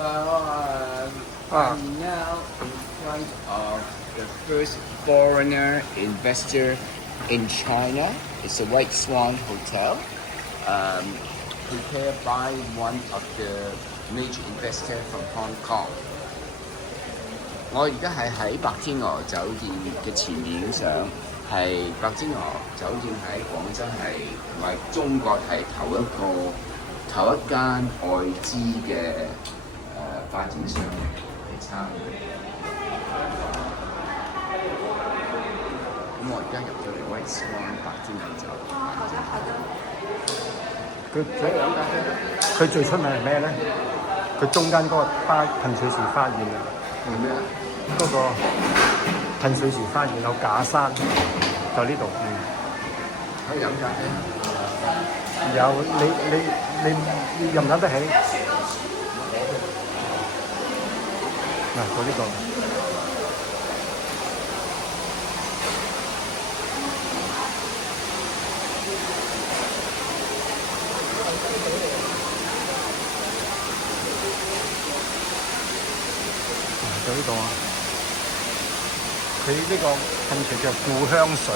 I'm now in front of the first foreigner investor in China. It's a White Swan Hotel, prepared by one of the major investors from Hong Kong. 我而家係喺白天鵝酒店嘅前面上，係白天鵝酒店喺廣州係同埋中國係頭一間外資嘅發展商嚟參與。咁我而家入咗嚟White Swan白天鵝酒店。哦，好的好的。佢最出名係咩咧？佢中間嗰個噴水池花園啊。係咩啊？嗰個噴水池花園有假山，就呢度。可以飲咖啡。有你飲唔飲得起？嗱，到呢個。到呢度啊！佢呢個噴泉叫故鄉水。